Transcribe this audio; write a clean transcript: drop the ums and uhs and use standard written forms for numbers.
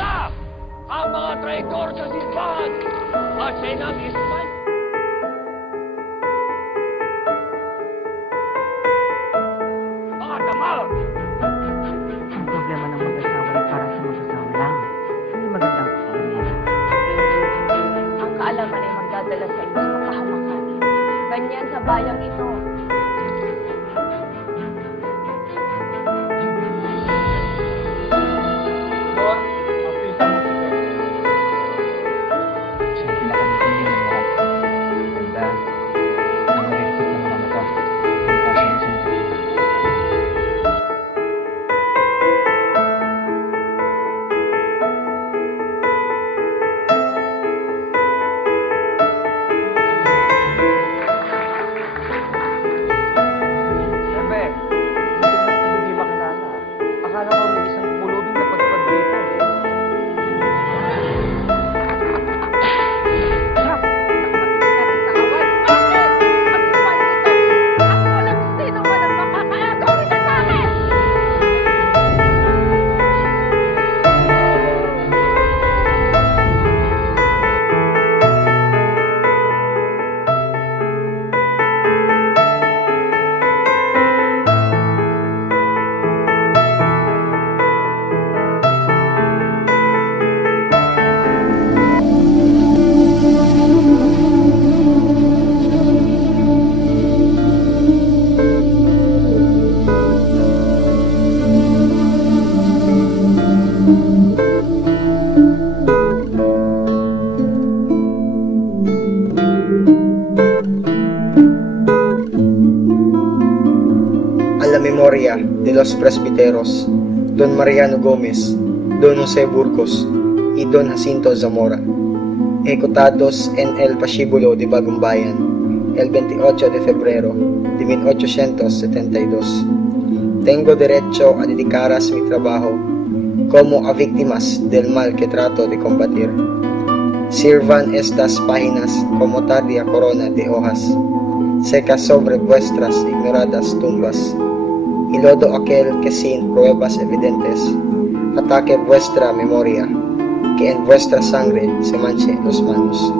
Isa ang mga traitor sa simbahan at sa inang Israel. Mga damag! Ang problema ng mag-asawa ay para sa mag-asawa lang. Hindi magandang kapamilya. Ang kaalaman ay magdadala sa inyo sa kapahamakan. Ganyan sa bayang ito. A la memoria de los presbiteros Don Mariano Gómez, Don José Burgos y Don Jacinto Zamora, ejecutados en el Pasíbulo de Bagumbayan el 28 de febrero de 1872. Tengo derecho a dedicaros mi trabajo como a víctimas del mal que trato de combatir. Sirvan estas páginas como tardía corona de hojas secas sobre vuestras ignoradas tumbas, y lodo aquel que sin pruebas evidentes ataque vuestra memoria, que en vuestra sangre se manche los manos.